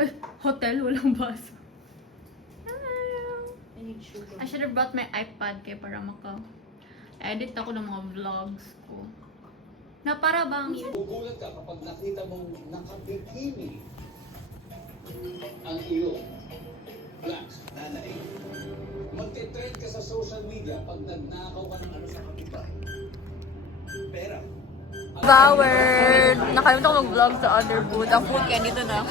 Ay, hotel, walang baso. I should have brought my iPad kaya para maka-edit ako ng mga vlogs ko. Na para bang Gugulat ka kapag nakita mong nakabikini ang iyong flash nanay. Magte-trend ka sa social media pag nagnakaw ka ng ano sa kapitbahay. Pera. Bauer! Nakalimutan ko mag-vlog sa other food. Ang food kaya dito na.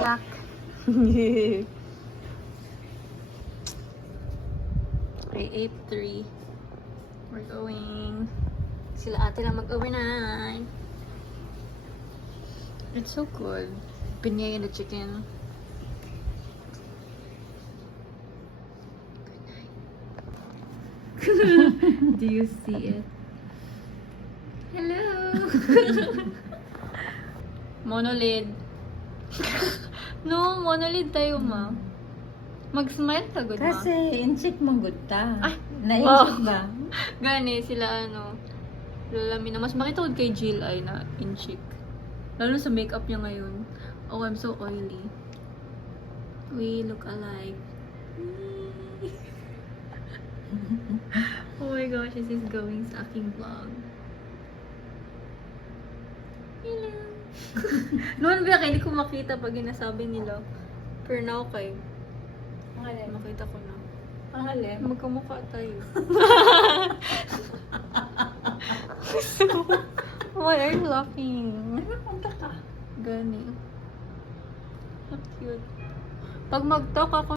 Back. Okay, 8:03. We're going. Sila ate lang mag-overnight. It's so good. Pinyay and the chicken. Good night. Do you see it? Hello! Monolid. No, monolid tayo, ma. Mag-smile ka, good, ma. Kasi incheck mong good ta. Ay! Na-incheck ba? Gani, sila lalami na. Mas makita ko kay Jill ay na in-check. Lalo sa makeup niya ngayon. Oh, I'm so oily. We look alike. Oh my gosh, this is going sa aking vlog. Hello. Noon ba hindi ko makita pag ginasabi nila. Pero now kay makita ko na. Ang alin? Magkamukha tayo. Why are you laughing? Nagpunta ka. Gani. How cute. Pag mag-talk ako